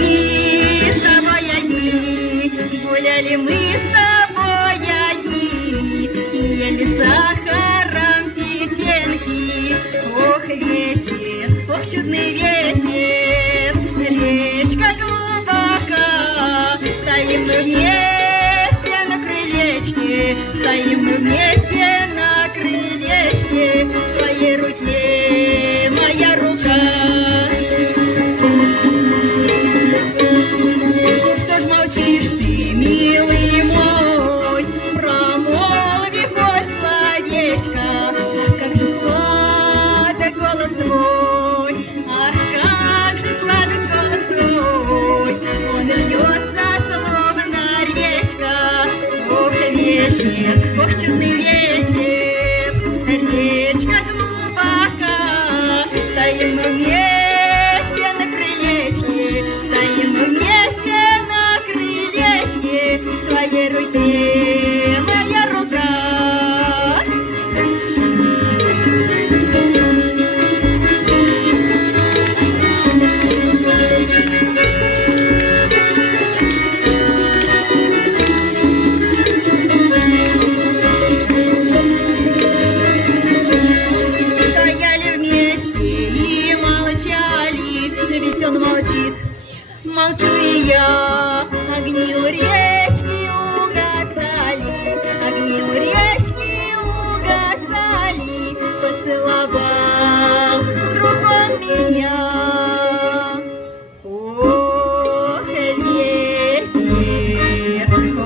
мы с тобой одни, гуляли мы с тобой одни, ели сахаром печеньки. Ох, вечер, ох, чудный вечер, речка глубока, стоим мы вместе на крылечке, стоим мы вместе на крылечке, в твоей руке моя рука. Что ж молчишь ты, милый мой, промолви хоть словечко, как же сладок голос твой, ах, как же сладок голос твой, он льется словно речка. Ох, вечер, ох, чудный вечер, речка глубока, стоим мы вместе на крылечке, стоим мы вместе на крылечке, в твоей руке моя рука. Ведь он молчит, молчу и я. Огни у речки угасали, огни у речки угасали, поцеловал вдруг он меня. Ох, вечер,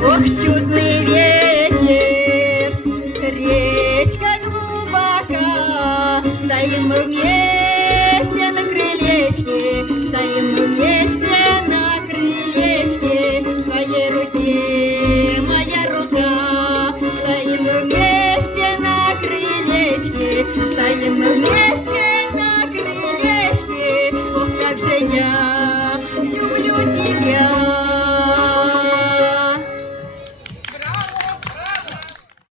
ох, чудный вечер, речка глубока, стоим мы вместе на крылечке, стоим мы вместе на крылечке, в твоей руке моя рука, стоим мы вместе на крылечке, стоим мы вместе на крылечке, ох, как же я